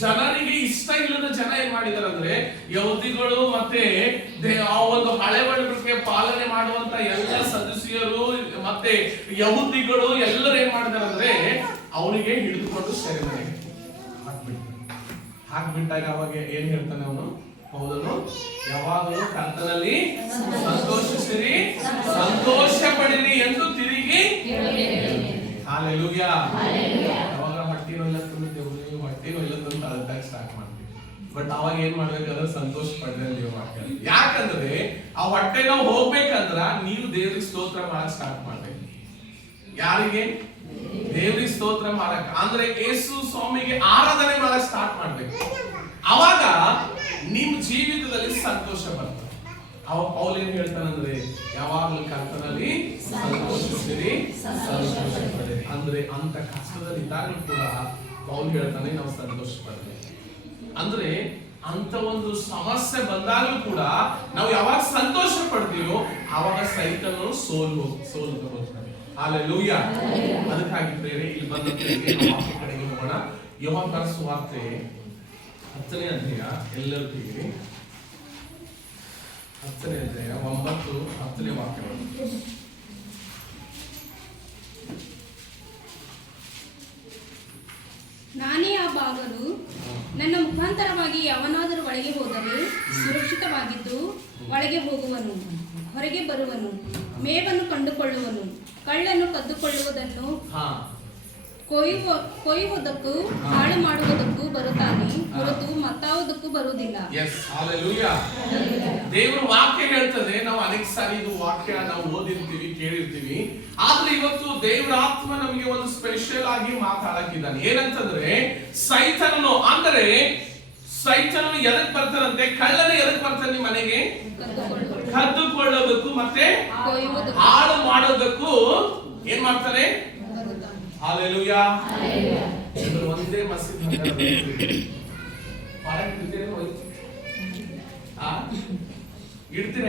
ಜನರಿಗೆ ಇಷ್ಟ ಇಲ್ಲದ ಜನ ಏನ್ ಮಾಡಿದಾರೆ ಅಂದ್ರೆ, ಯಹೂದಿಗಳು ಮತ್ತೆ ಆ ಒಂದು ಹಳೆ ಒಡಂಬಡಿಕೆ ಪಾಲನೆ ಮಾಡುವಂತ ಎಲ್ಲ ಸದಸ್ಯರು ಮತ್ತೆ ಯಹೂದಿಗಳು ಎಲ್ಲರೂ ಏನ್ ಮಾಡಿದಾರೆ ಅಂದ್ರೆ, ಅವನಿಗೆ ಹಿಡಿದುಕೊಂಡು ಸೆರೆಮನೆಗೆ ಹಾಕ್ಬಿಟ್ಟಾಗ ಅವಾಗ ಏನ್ ಹೇಳ್ತಾನೆ ಅವನು, ಹೌದನು, ಯಾವಾಗಲೂ ಕರ್ತನಲ್ಲಿ ಸಂತೋಷಿಸಿರಿ, ಸಂತೋಷ ಪಡಿರಿ ಎಂದು ತಿರುಗಿ ಹಾಲೆಲೂಯಾ. ಯಾವಾಗ ಹೊಟ್ಟೆ ನೋಯ್ಲತ್ತಂದ್ರೆ ಹೊಟ್ಟೆ ನೋಯ್ಲತ್ತಂತ ಅಳ್ದಾಗ ಸ್ಟಾರ್ಟ್ ಮಾಡ್ತೀವಿ. ಬಟ್ ಅವಾಗ ಏನ್ ಮಾಡ್ಬೇಕಂದ್ರೆ ಸಂತೋಷ ಪಡ್ರಿ ನೀವು ವಾಕ್ಯ. ಯಾಕಂದ್ರೆ ಆ ಹೊಟ್ಟೆ ನಾವು ಹೋಗ್ಬೇಕಂದ್ರ ನೀವು ದೇವ್ರಿಗೆ ಸ್ತೋತ್ರ ಮಾಡಕ್ ಸ್ಟಾರ್ಟ್ ಮಾಡ್ಬೇಕು. ಯಾರಿಗೆ? ದೇವ್ರಿಗೆ ಸ್ತೋತ್ರ ಮಾಡಕ್, ಅಂದ್ರೆ ಯೇಸು ಸ್ವಾಮಿಗೆ ಆರಾಧನೆ ಮಾಡಕ್ ಸ್ಟಾರ್ಟ್ ಮಾಡ್ಬೇಕು. ಅವಾಗ ನಿಮ್ ಜೀವಿತದಲ್ಲಿ ಸಂತೋಷ ಬರ್ತದೆ. ಅವ ಪೌಲ್ ಏನ್ ಹೇಳ್ತಾನಂದ್ರೆ, ಯಾವಾಗಲೂ ಕರ್ತನಲ್ಲಿ ಸಂತೋಷಿಸಿರಿ, ಸಂತೋಷ ಪಡಿರಿ. ಅಂದ್ರೆ ಅಂತ ಕಷ್ಟದಲ್ಲಿ ಇದ್ದಾಗಲೂ ಕೂಡ ಪೌಲ್ ಹೇಳ್ತಾನೆ ನಾವು ಸಂತೋಷ ಪಡ್ತೀವಿ. ಅಂದ್ರೆ ಅಂತ ಒಂದು ಸಮಸ್ಯೆ ಬಂದಾಗಲೂ ಕೂಡ ನಾವು ಯಾವಾಗ ಸಂತೋಷ ಪಡ್ತೀವೋ ಆವಾಗ ಸೈತನು ಸೋಲು ಹೋಗ್ತಾನೆ. ಹಲ್ಲೆಲೂಯಾ. ಅದಕ್ಕಾಗಿ ಬೇರೆ ಇಲ್ಲಿ ಬಂದ ಕಡೆಗೆ ಹೋಗೋಣ. ಯೋಹಾನನ ಸುವಾರ್ತೆ 10ನೇ ಅಧ್ಯಾಯ, ಎಲ್ಲರೂ ತೆಗಿರಿ. 10ನೇ ಅಧ್ಯಾಯ 9-10ನೇ ವಾಕ್ಯಗಳು. ನಾನೇ ಆ ಬಾಗಲು. ನನ್ನ ಮುಖಾಂತರವಾಗಿ ಯಾವನಾದರೂ ಒಳಗೆ ಹೋದರೆ ಸುರಕ್ಷಿತವಾಗಿದ್ದು ಒಳಗೆ ಹೋಗುವನು, ಹೊರಗೆ ಬರುವನು, ಮೇವನ್ನು ಕಂಡುಕೊಳ್ಳುವನು. ಕಳ್ಳನು ಕದ್ದುಕೊಳ್ಳುವುದನ್ನು, ಕೊಯ್ಯುವುದಕ್ಕೂ ಹಾಳು ಮಾಡುವುದಕ್ಕೂ ಬರುತ್ತಾನೆ ಹೊರತು ಮತ್ತಾವುದಕ್ಕೂ ಬರುವುದಿಲ್ಲ. ದೇವರ ವಾಕ್ಯ ಹೇಳ್ತದೆ. ನಾವು ಅನೇಕ ಸಾರಿ ಇದು ವಾಕ್ಯ ನಾವು ಓದಿರ್ತೀವಿ, ಕೇಳಿರ್ತೀವಿ. ಆದ್ರೆ ಇವತ್ತು ದೇವರ ಆತ್ಮ ನಮಗೆ ಒಂದು ಸ್ಪೆಷಲ್ ಆಗಿ ಮಾತಾಡಕ್ಕಿದ್ದಾನೆ. ಏನಂತಂದ್ರೆ, ಸೈತಾನನು ಅಂದ್ರೆ ಸೈತಾನನು ಎದಕ್ ಬರ್ತಾನಂತೆ? ಕಳ್ಳನ ಎದಕ್ ಬರ್ತಾನೆ? ಮನೆಗೆ ಕದ್ದುಕೊಳ್ಳೋದಕ್ಕೂ ಮತ್ತೆ ಹಾಳು ಮಾಡೋದಕ್ಕೂ ಏನ್ ಮಾಡ್ತಾನೆ? ಹಲ್ಲೆಲೂಯಾ. ಒಂದೇ ಮಸೀದ್ ಇಡ್ತೀರ?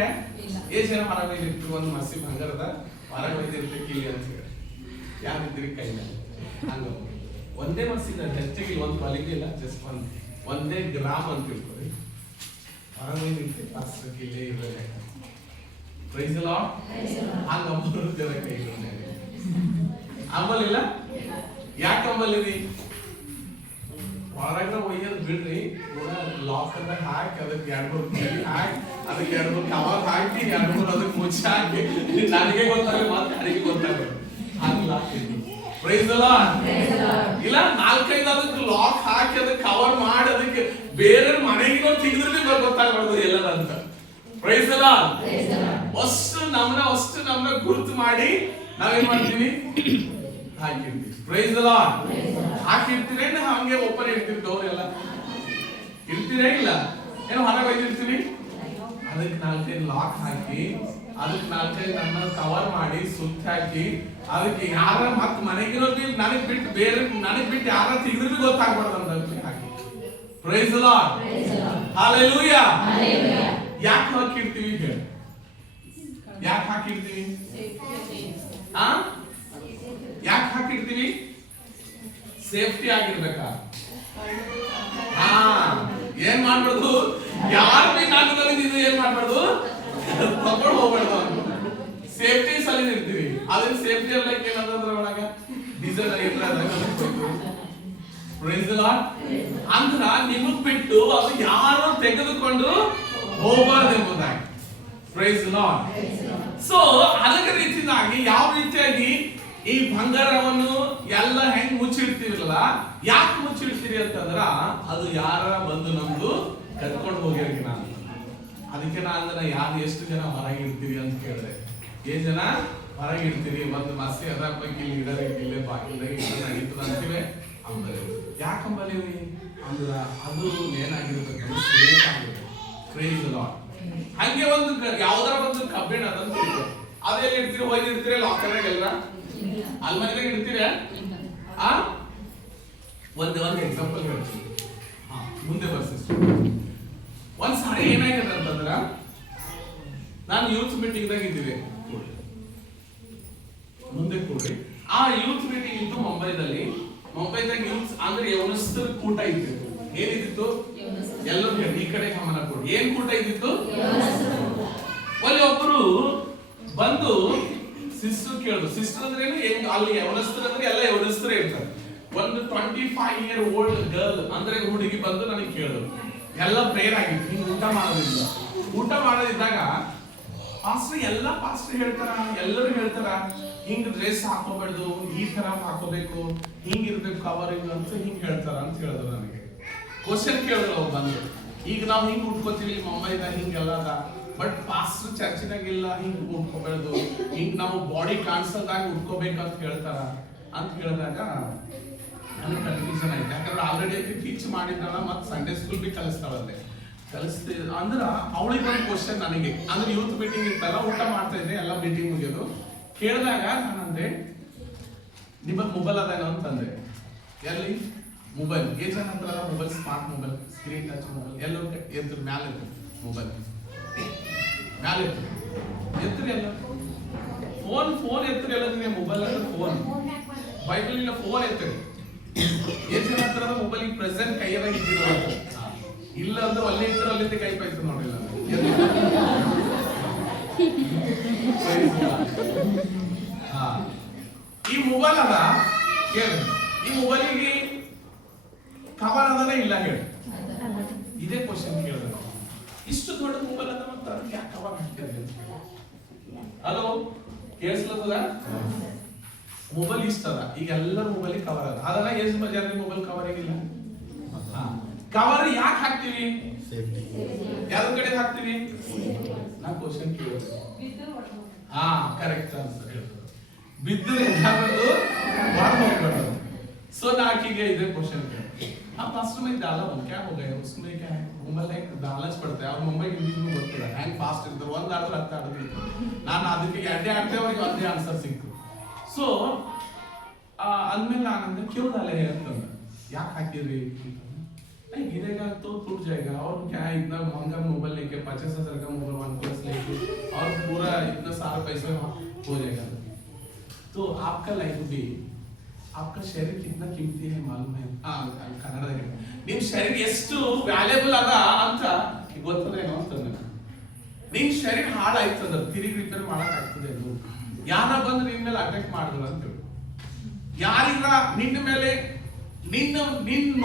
ಎಷ್ಟು ಜನ ಹೊರ ಬೈದಿರ್ತೀವಿ? ಒಂದು ಮಸೀದ್ ಬಂಗಾರದ ಹೊರ ಬೈದಿರ್ತೀವಿ ಕಿಲಿ ಅಂತ ಹೇಳಿ ಯಾರಿದ್ರಿ ಕೈ ಹಂಗ ಒಂದೇ ಮಸೀದ್ ಹೆಚ್ಚಿಗೆ ಒಂದು ಕ್ವಾಲಿಟಿ ಇಲ್ಲ, ಜಸ್ಟ್ ಒಂದೇ ಗ್ರಾಮ್ ಅಂತ ತಿಳ್ಕೊಳ್ಳಿ. ಹೊರ ಬೈದಿರ್ತೀವಿ ಪಾಸ್ ಕಿಲಿ ಇರಲ್ಲ. Praise lord. ಹಂಗ ಜನ ಕೈ ಅಂಬಲಿಲ್ಲ. ಯಾಕೆ ಅಂಬಲಿರಿ? ಹೊರಗ ಒಯ್ಯೋದು ಬಿಡ್ರಿ, ಲಾಕ್ ಅಂತ ಹಾಕಿ ಅದಕ್ಕೆ 2-3 ಕೈ ಹಾಕಿ ಅದಕ್ಕೆ 2-3 ಕವರ್ ಹಾಕಿ 2-3 ಅದಕ್ಕೆ ಮುಚ್ಚ ಹಾಕಿ ನನಗೆ ಗೊತ್ತಾಗ ಮತ್ತೆ ಯಾರಿಗೆ ಗೊತ್ತಾಗ ಹಾಕ್ಲಾಕ್ತಿದ್ವಿ. Price the lord. ಇಲ್ಲ 4-5 ಅದಕ್ಕೆ ಲಾಕ್ ಹಾಕಿ ಅದಕ್ಕೆ ಕವರ್ ಮಾಡಿ ಅದಕ್ಕೆ ಬೇರೆ ಮನೆಗಿರೋ ತೆಗೆದ್ರೆ ಗೊತ್ತಾಗ್ಬಾರ್ದು ಎಲ್ಲದ ಅಂತ. Praise the lord. ಅಷ್ಟು ನಮ್ಮನ್ನ ಗುರುತು ಮಾಡಿ ನಾವೇನ್ ಮಾಡ್ತೀವಿ? ಹಾಕಿರ್ತೀವಿ. Price the lord. ಹಾಕಿರ್ತೀರ ಹಂಗೆ ಓಪನ್ ಇರ್ತೀವಿ ಡೋರ್ ಎಲ್ಲ ಇರ್ತೀರೇ ಇಲ್ಲ? ಏನು ಹೊರ ಬೈದಿರ್ತೀವಿ? ಅದಕ್ಕೆ 4-5 ಲಾಕ್ ಹಾಕಿ ಅದಕ್ಕೆ 4-5 ನನ್ನ ಕವರ್ ಮಾಡಿ ಸುತ್ತ ಹಾಕಿ ಅದಕ್ಕೆ ಯಾರ ಮತ್ ಮನೆಗಿರೋದು ನನಗ್ ಬಿಟ್ಟು ಬೇರೆ ನನಗ್ ಬಿಟ್ಟು ಯಾರ ತೆಗೆದ್ರು ಗೊತ್ತಾಗ್ಬಾರ್ದು ಅಂತ ಹಾಕಿ. Praise the lord. ಹಲ್ಲೆಲೂಯಾ. ಯಾಕೆ ಹಾಕಿರ್ತೀವಿ? ಯಾಕೆ ಹಾಕಿರ್ತೀವಿ? ಯಾಕೆ ಹಾಕಿರ್ತೀವಿ? ಸೇಫ್ಟಿ ಆಗಿರ್ಬೇಕಾ? ಏನ್ ಮಾಡ್ಬಾರ್ದು? ಯಾರು ಬಿ ನಾನು ಇದು ಏನ್ ಮಾಡ್ಬಾರ್ದು? ತಗೊಂಡು ಹೋಗ್ಬಾರ್ದು. ಸೇಫ್ಟಿ ಸಲ ಇರ್ತೀವಿ. ಅದ್ರ ಸೇಫ್ಟಿ ಎಲ್ಲ ಏನಂದ್ರೆ ಒಳಗ ಡೀಸೆಲ್ ಪ್ರೈಸ್ ದಿ ಲಾರ್ಡ್. ಅಂದ್ರ ನಿಮಗ್ ಬಿಟ್ಟು ಅದು ಯಾರು ತೆಗೆದುಕೊಂಡು ಹೋಗಬಾರ್ದು ಎಂಬುದಾಗಿ. Price the lord. ಸೊ ಅದಕ್ಕೆ ರೀತಿಯಾಗಿ ಯಾವ ರೀತಿಯಾಗಿ ಈ ಬಂಗಾರವನ್ನು ಎಲ್ಲ ಹೆಂಗ್ ಮುಚ್ಚಿಡ್ತೀವಲ್ಲ, ಯಾಕೆ ಮುಚ್ಚಿಡ್ತೀರಿ ಅಂತಂದ್ರ ಅದು ಯಾರ ಬಂದು ನಮ್ದು ಕತ್ಕೊಂಡು ಹೋಗ್ಯಾರಿ. ನಾನು ಅದಕ್ಕೆ ನಾನು ಯಾರು ಎಷ್ಟು ಜನ ಹೊರಗೆ ಇಡ್ತೀರಿ ಅಂತ ಕೇಳಿದೆ. ಏನ್ ಜನ ಹೊರಗೆ ಇಡ್ತೀರಿ? ಒಂದು ಮಸಿ ಅದ ಪೈಕಿ ಇಲ್ಲಿ ಇಡರೆ ಇಲ್ಲೇ ಬಾಗಿಲ್ದಾಗ ಇಟ್ಟು ಅಂತೀವಿ. ಅಂಬಲಿ ಯಾಕೆ ಅಂಬಲಿವಿ ಅಂದ್ರ ಅದು ಏನಾಗಿರ್ಬೇಕಂದ್ರೆ ಸೇಫ್ ಆಗಿರ್ಬೇಕು. Praise the lord. ಹಂಗೆ ಒಂದು ಯಾವ್ದಾರ ಒಂದು ಕಬ್ಬಿಣ ಅದಂತ ಅದೇನ್ ಇಡ್ತೀರಿ? ಹೋಗಿರ್ತೀರಿ ಲಾಕರ್ನಾಗ ಎಲ್ಲ ಅಲ್ಮರಿದಾಗ ಇಡ್ತೀರ? ಒಂದು ಎಕ್ಸಾಂಪಲ್ ಹೇಳ್ತೀನಿ. ಮುಂದೆ ಬರ್ಸಿ. ಒಂದ್ ಸಾರಿ ಏನಾಗಿದೆ ಅಂತಂದ್ರ, ನಾನು ಯೂತ್ ಮೀಟಿಂಗ್ ದಾಗ ಇದ್ದೀವಿ. ಮುಂದೆ ಕೂಡ್ರಿ. ಆ ಯೂತ್ ಮೀಟಿಂಗ್ ಇತ್ತು ಮುಂಬೈದಾಗ ಯೂತ್ ಅಂದ್ರೆ ಯೌವನಸ್ಥರ ಕೂಟ ಇತ್ತು. ಏನಿದಿತ್ತು? ಎಲ್ಲರೂ ಹೇಳಿ, ಈ ಕಡೆ ಗಮನ ಕೊಡಿ. ಏನ್ ಕೂಟ ಇದ್ದಿತ್ತು? ಅಲ್ಲಿ ಒಬ್ರು ಬಂದು ಸಿಸ್ಟರ್ ಕೇಳಿದ್ರು. ಸಿಸ್ಟರ್ ಅಂದ್ರೆ ಅಲ್ಲಿ ಯವನಸ್ಥರು ಅಂದ್ರೆ ಎಲ್ಲ ಯವನಸ್ಥರೇ ಇರ್ತಾರೆ. ಒಂದು 25 year old ಗರ್ಲ್ ಅಂದ್ರೆ ಹುಡುಗಿ ಬಂದು ನನಗೆ ಕೇಳಿದ್ರು. ಎಲ್ಲ ಪ್ರೇಯರ್ ಆಗಿತ್ತು, ಹಿಂಗ್ ಊಟ ಮಾಡೋದಿಲ್ಲ. ಊಟ ಮಾಡೋದಿದ್ದಾಗ ಪಾಸ್ಟರ್ ಎಲ್ಲ ಪಾಸ್ಟರ್ ಹೇಳ್ತಾರ, ಎಲ್ಲರೂ ಹೇಳ್ತಾರ ಹಿಂಗ್ ಡ್ರೆಸ್ ಹಾಕೋಬಾರ್ದು, ಈ ತರ ಹಾಕೋಬೇಕು, ಹಿಂಗಿರ್ಬೇಕು ಕವರಿಂಗ್ ಅಂತ ಹಿಂಗ್ ಹೇಳ್ತಾರ ಅಂತ ಹೇಳಿದ್ರು. ನನಗೆ ಕ್ವಶನ್ ಕೇಳಿದ್ರು ಅವ್ರು ಬಂದು. ಈಗ ನಾವು ಹಿಂಗ್ ಉಟ್ಕೋತೀವಿ, ಮುಂಬೈದ ಹಿಂಗೆಲ್ಲ ಅದ, ಬಟ್ ಪಾಸ್ಟರ್ ಚರ್ಚಿನಾಗಿಲ್ಲ ಹಿಂಗ್ ಉಟ್ಕೋಬಾರ್ದು, ಹಿಂಗ್ ನಾವು ಬಾಡಿ ಕಾಣಿಸೋದಾಗ ಉಟ್ಕೋಬೇಕಂತ ಹೇಳ್ತಾರ ಅಂತ ಹೇಳಿದಾಗ ನನಗೆ ಕನ್ಫ್ಯೂಷನ್ ಆಯ್ತು. ಯಾಕಂದ್ರೆ ಆಲ್ರೆಡಿ ಟೀಚ್ ಮಾಡಿದ್ರಲ್ಲ, ಮತ್ತೆ ಸಂಡೇ ಸ್ಕೂಲ್ ಬಿ ಕಲಿಸ್ತಾವಲ್ಲೇ ಕಲಿಸ್ತೀವಿ ಅಂದ್ರ ಅವಳಿಗೆ ಒಂದು ಕ್ವಶನ್ ನನಗೆ. ಅಂದ್ರೆ ಯೂತ್ ಮೀಟಿಂಗ್ ಇತ್ತಲ್ಲ, ಊಟ ಮಾಡ್ತಾ ಇದ್ದೆ, ಎಲ್ಲ ಮೀಟಿಂಗ್ ಮುಗಿಯೋದು. ಕೇಳಿದಾಗ ನಾನಂದ್ರೆ ನಿಮ್ಮಲ್ಲಿ ಮೊಬೈಲ್ ಅದೇನೋ ಅಂತಂದ್ರೆ, ಎಲ್ಲಿ ಮೊಬೈಲ್ ಏನ್ ಜನ ಹತ್ರ mobile, smart mobile, screen touch mobile ಎಲ್ಲೋ ಎದ್ರ ಮ್ಯಾಲ ಇರ್ತದೆ ಮೊಬೈಲ್ ಮ್ಯಾಲ ಇರ್ತದೆ, ಎತ್ತರಿ ಎಲ್ಲ ಫೋನ್ ಎತ್ತರಿ ಎಲ್ಲ. ನಿಮಗೆ ಮೊಬೈಲ್ ಅಂದ್ರೆ ಫೋನ್, ಬೈಬಲ್ ಇಲ್ಲ ಫೋನ್ ಎತ್ತರಿ. ಏನ್ ಜನ ಹತ್ರ ಮೊಬೈಲ್ ಈಗ ಪ್ರೆಸೆಂಟ್ ಕೈಯಾಗ ಇದ್ದಿರೋ ಇಲ್ಲ ಅಂದ್ರೆ ಅಲ್ಲೇ ಇಟ್ಟರೆ ಅಲ್ಲಿಂದ ಕೈ ಪಾಯ್ತು ನೋಡಿಲ್ಲ. ಈ ಮೊಬೈಲ್ ಅದ ಹೇಳಿ, ಈ ಮೊಬೈಲಿಗೆ ಕವರ್ ಅದನ ಇಲ್ಲ ಹೇಳಿ. ಇದೇ ಕ್ವಶನ್ ಕೇಳಿದ್ರು. ಇಷ್ಟು ದೊಡ್ಡ ಮೊಬೈಲ್ ಅದ ಮತ್ತೆ ಅದಕ್ಕೆ ಯಾಕೆ ಕವರ್ ಹಾಕಿದ್ರೆ? ಹಲೋ, ಕೇಳಿಸ್ಲತ್ತದ? ಮೊಬೈಲ್ ಇಷ್ಟ ಅದ, ಈಗ ಎಲ್ಲರ ಮೊಬೈಲ್ ಕವರ್ ಅದ. ಅದನ್ನ ಎಷ್ಟು ಬಜಾರ್ ಮೊಬೈಲ್ ಕವರ್ ಆಗಿಲ್ಲ. ಕವರ್ ಯಾಕೆ ಹಾಕ್ತಿವಿ? ಯಾವ್ದು ಕಡೆ ಹಾಕ್ತಿವಿ? ನಾ ಕ್ವಶನ್ ಕೇಳಿದ್ರು. ಕರೆಕ್ಟ್ ಆನ್ಸರ್ ಹೇಳ್ತಾರೆ. ಬಿದ್ದರೆ ಎಲ್ಲಾರು ಹೋಗ್ಬಾರ್ದು. सो ना की गए इधर क्वेश्चन के आप पास्टर में डाला बन क्या हो गया उसमें क्या है मोबाइल एक डालच पड़ता है और मुंबई हिंदी में ಗೊತ್ತಿಲ್ಲ ಹ್ಯಾಂಗ್ ಫಾಸ್ಟ್ ಇರ್ತದೆ ಒಂದು ಆದ್ರೂ ಅರ್ಥ ಆಗೋದಿಲ್ಲ ನಾನು ಅದಕ್ಕೆ ಅಡ್ಡೆ ಅವ್ರಿಗೆ ಒಂದೇ ಆನ್ಸರ್ ಸಿಕ್ತು ಸೊ ಅಂದ್ಮೇಲೆ ನಾನು ಕ್ಯೂ डाले है ಅಂತಂದ ಯಾಕೆ ಹಾಕಿದ್ರಿ नहीं गिरेगा तो टूट जाएगा और क्या है इतना महंगा मोबाइल लेके 50,000 का मोबाइल OnePlus लेके और पूरा इतना सारा पैसा हो जाएगा तो आपका लाइफ भी आपका शरीर कितना कीमती है मालूम है ಕನ್ನಡದಲ್ಲಿ ನಿಮ್ಮ ಶರೀರ ಎಷ್ಟು ವ್ಯಾಲ್ಯೂಬಲ್ ಅದ ಅಂತ ಗೊತ್ತದೇನೋ ಅಂತಂದ್ರೆ ನಿಮ್ಮ ಶರೀರ ಹಾಳಾಯ್ತದ ತಿರುಗಿ ರಿಪೇರ್ ಮಾಡಕ್ ಆಗ್ತದೆ ಅದು ಯಾರ ಬಂದು ನಿನ್ನ ಮೇಲೆ ಅಟ್ಯಾಕ್ ಮಾಡಿದ್ರು ಅಂತ ಯಾರಿಲ್ಲ ನಿನ್ನ ಮೇಲೆ ನಿನ್ನ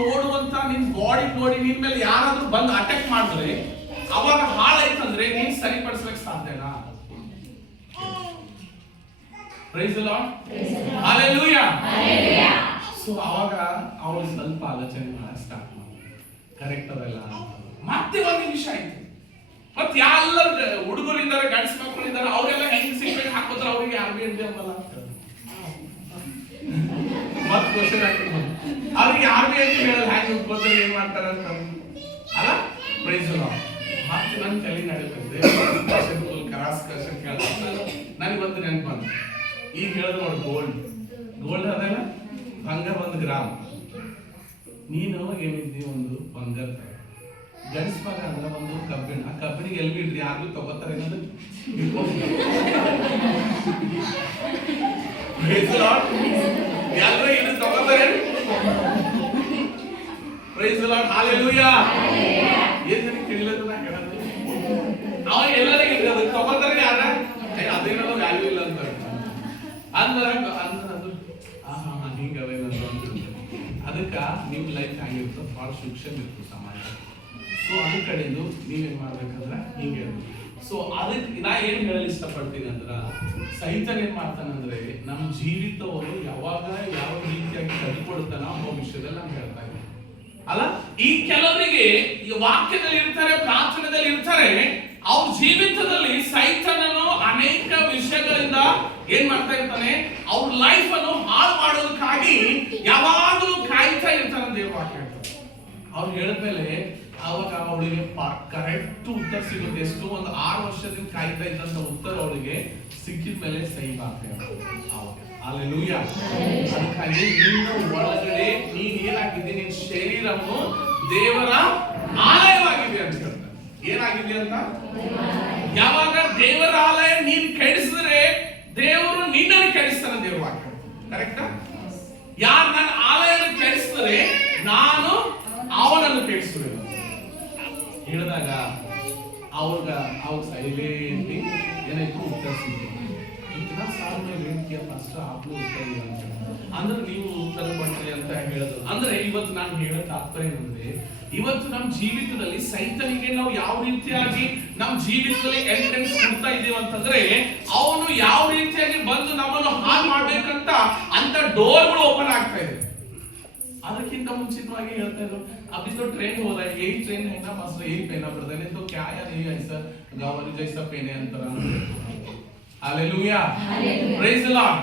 ನೋಡುವಂತ ನಿನ್ನ ಬಾಡಿ ನೋಡಿ ನಿನ್ನ ಮೇಲೆ ಯಾರಾದ್ರೂ ಬಂದು ಅಟ್ಯಾಕ್ ಮಾಡಿದ್ರೆ ಅವಾಗ ಹಾಳಾಯ್ತಂದ್ರೆ ನೀನ್ ಸರಿಪಡಿಸಲಿಕ್ಕೆ ಸಾಧ್ಯನಾ Praise the Lord. Hallelujah. Hallelujah. So ಅವಾಗ ಅವರು ಸ್ವಲ್ಪ ಆಲೋಚನೆ ಮಾಡಕ್ಕೆ ಸ್ಟಾರ್ಟ್ ಮಾಡಿದ್ರು ಕರೆಕ್ಟ್ ಅದಲ್ಲ ಮತ್ತೆ ಒಂದು ನಿಮಿಷ ಆಯ್ತು ಮತ್ತೆ ಎಲ್ಲರ ಹುಡುಗರಿದ್ದಾರೆ ಗಂಡಸ ಮಕ್ಕಳು ಇದ್ದಾರೆ ಅವರೆಲ್ಲ ಹೆಂಗ್ ಸಿಗ್ಬೇಕು ಹಾಕೋದ್ರ ಅವ್ರಿಗೆ ಯಾರು ಬೇಡ ಅಂಬಲ್ಲ ಮತ್ತೆ ಕ್ವಶನ್ ಹಾಕಿದ್ರು ಅವ್ರಿಗೆ ಯಾರು ಬೇಡ ಹೇಳಲ್ಲ ಹ್ಯಾಂಗ್ ಉಟ್ಕೋತಾರೆ ಏನ್ ಮಾಡ್ತಾರೆ ಅಂತ ಅಲ್ಲ ಪ್ರೈಸ್ ದಿ ಲಾರ್ಡ್ ಮತ್ತೆ ನನ್ನ ತಲೆ ನಡೆಯುತ್ತೆ ಕ್ವಶನ್ ಕ್ರಾಸ್ ಕ್ವಶನ್ ಕೇಳ್ತಾರೆ ನನಗೆ ಬಂದು ನೆನಪು ಬಂತು ಈಗ ಹೇಳಿದ್ರು ನೋಡಿ ಗೋಲ್ಡ್ ಅದಲ್ಲ ಬಂಗಾರ 1 ಗ್ರಾಮ್ ನೀನು ಏನಿದ್ದಿ ಒಂದು ಬಂಗಾರ ಗಣಿಸ್ವಾಗ ಅಲ್ಲ ಒಂದು ಕಬ್ಬಿಣ ಆ ಕಬ್ಬಿಣಿಗೆ ಎಲ್ಲಿ ಬಿಡ್ರಿ ಯಾರು ತಗೋತಾರೆ ಅನ್ನೋದು ಎಲ್ಲರೂ ಏನು ತಗೋತಾರೆ ಪ್ರೈಸ್ ದಿ ಲಾರ್ಡ್ ಹalleluya ಏನು ಕೇಳಿಲ್ಲ ನಾ ಹೇಳೋದು ಅವ ಎಲ್ಲರಿಗೆ ಅದು ತಗೋತಾರೆ ಯಾರ ಅದೇನೋ ವ್ಯಾಲ್ಯೂ ಇಲ್ಲ ಅಂತ ಅಂದ್ರೆ ಹಿಂಗವೇ ಅದಕ್ಕೆ ನಿಮ್ಮ ಲೈಫ್ ಆಗಿರ್ತದೆ ಭಾಳ ಸೂಕ್ಷ್ಮ ಇರ್ತದೆ ಸಮಾಜ ಸೊ ಅದ್ರ ಕಡೆಯಿಂದ ನೀವೇನ್ ಮಾಡ್ಬೇಕಂದ್ರೆ ಹಿಂಗೆ ಸೊ ಅದಕ್ಕೆ ನಾ ಏನ್ ಹೇಳಲು ಇಷ್ಟಪಡ್ತೀನಿ ಅಂದ್ರ ಸೈತಾನ ಏನ್ ಮಾಡ್ತಾನಂದ್ರೆ ನಮ್ಮ ಜೀವಿತವನ್ನು ಯಾವಾಗ ಯಾವ ರೀತಿಯಾಗಿ ಕಟ್ಕೊಡ್ತಾನ ಅನ್ನೋ ವಿಷಯದಲ್ಲಿ ನಾನು ಹೇಳ್ತಾ ಇದ್ದೀನಿ ಅಲ್ಲ ಈ ಕೆಲವರಿಗೆ ಈ ವಾಕ್ಯದಲ್ಲಿ ಇರ್ತಾರೆ ಪ್ರಾರ್ಥನೆಯಲ್ಲಿ ಇರ್ತಾರೆ ಅವ್ರ ಜೀವಿತದಲ್ಲಿ ಸೈತಾನನು ಅನೇಕ ವಿಷಯಗಳಿಂದ ಏನ್ ಮಾಡ್ತಾ ಇರ್ತಾನೆ ಅವ್ರ ಲೈಫ್ ಅನ್ನು ಹಾಳು ಮಾಡೋದಕ್ಕಾಗಿ ಯಾವಾಗಲೂ ಕಾಯ್ತಾ ಇರ್ತಾನೆ ದೇವ್ರ ವಾಕ್ಯ ಅವ್ರು ಹೇಳಿದ್ಮೇಲೆ ಅವಾಗ ಅವಳಿಗೆ ಕರೆಕ್ಟ್ ಉತ್ತರ ಸಿಗುತ್ತೆ ಎಷ್ಟು ಒಂದು 6 ವರ್ಷದಿಂದ ಕಾಯ್ತಾ ಇದ್ದಂತ ಉತ್ತರ ಅವಳಿಗೆ ಸಿಕ್ಕಿದ ಮೇಲೆ ಸೈವ್ ಆಗ್ತದೆ ಹಲ್ಲೆಲೂಯಾ ಅದಕ್ಕಾಗಿ ನಿನ್ನ ಒಳಗಡೆ ನೀನ್ ಏನಾಗಿದೆ ನಿನ್ನ ಶರೀರವನ್ನು ದೇವರ ಆಲಯವಾಗಿದೆ ಅಂತ ಹೇಳ್ತಾರೆ ಏನಾಗಿದೆ ಅಂತ ಯಾವಾಗ ದೇವರ ಆಲಯ ನೀನ್ ಕೆಡಿಸಿದ್ರೆ ದೇವರು ನಿನ್ನನ್ನು ಕೆಡಿಸ್ತಾನೆ ದೇವ್ರ ವಾಕ್ಯ ಕರೆಕ್ಟಾ ಯಾರು ನನ್ನ ಆಲಯವನ್ನು ಕೆಡಿಸಿದರೆ ನಾನು ಅವನನ್ನು ಕೇಳಿಸುವೆ ಹೇಳಿದಾಗ ಅವಾಗ ಸೈಲೆಂಟ್ಲಿ ಏನಾಯ್ತು ಉತ್ತರಿಸಿದ್ರು. इतना साल में वेट किया पास्टर आप लोग उत्तर दिया ಅಂದ್ರೆ ನೀವು ಉತ್ತರ ಕೊಡ್ತೀರಿ ಅಂತ ಹೇಳಿದ್ರು. ಅಂದ್ರೆ ಇವತ್ತು ನಾನು ಹೇಳೋ ತಾತ್ಪರ್ಯ ಏನಂದ್ರೆ, ಇವತ್ತು ನಮ್ಮ ಜೀವಿತದಲ್ಲಿ ಸೈತನಿಗೆ ನಾವು ಯಾವ ರೀತಿಯಾಗಿ ನಮ್ಮ ಜೀವಿತದಲ್ಲಿ ಎಂಟ್ರೆನ್ಸ್ ಕೊಡ್ತಾ ಇದ್ದೀವಿ ಅಂತಂದ್ರೆ, ಅವನು ಯಾವ ರೀತಿಯಾಗಿ ಬಂದು ನಮ್ಮನ್ನು ಹಾಳು ಮಾಡ್ಬೇಕಂತ ಅಂತ ಡೋರ್ಗಳು ಓಪನ್ ಆಗ್ತಾ ಇದೆ. ಅದಕ್ಕಿಂತ ಮುಂಚಿತವಾಗಿ ಹೇಳ್ತಾ ಇದ್ರು, अभी तो ट्रेन हो रहा है, यही ट्रेन है ना मास्टर, यही पहना पड़ता है, तो क्या यार ये ऐसा गावरी जैसा पहने अंतर। Hallelujah, praise the Lord.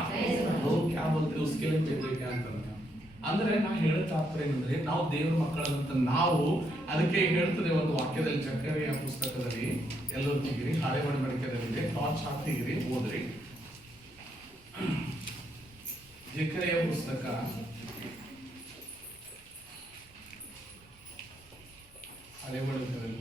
लोग क्या बोलते हैं उसके लिए पहनते क्या अंतर ಅಂದ್ರೆ ನಾ ಹೇಳೋ ತಾತ್ಪರ್ಯ ಏನಂದ್ರೆ, ನಾವು ದೇವರ ಮಕ್ಕಳಂತ ನಾವು ಅದಕ್ಕೆ ಹೇಳ್ತದೆ ಒಂದು ವಾಕ್ಯದಲ್ಲಿ, ಜಕರ್ಯ ಪುಸ್ತಕದಲ್ಲಿ ಎಲ್ಲರೂ ತೆಗಿರಿ, ಹಳೆ ಒಡಂಬಡಿಕೆಯಲ್ಲಿದೆ, ಟಾರ್ಚ್ ಹಾಕ್ತಿಗಿರಿ, ಓದ್ರಿ. ಜಕರ್ಯ ಪುಸ್ತಕ ಹಳೆ ಒಡಂಬಡಿಕೆಯಲ್ಲಿ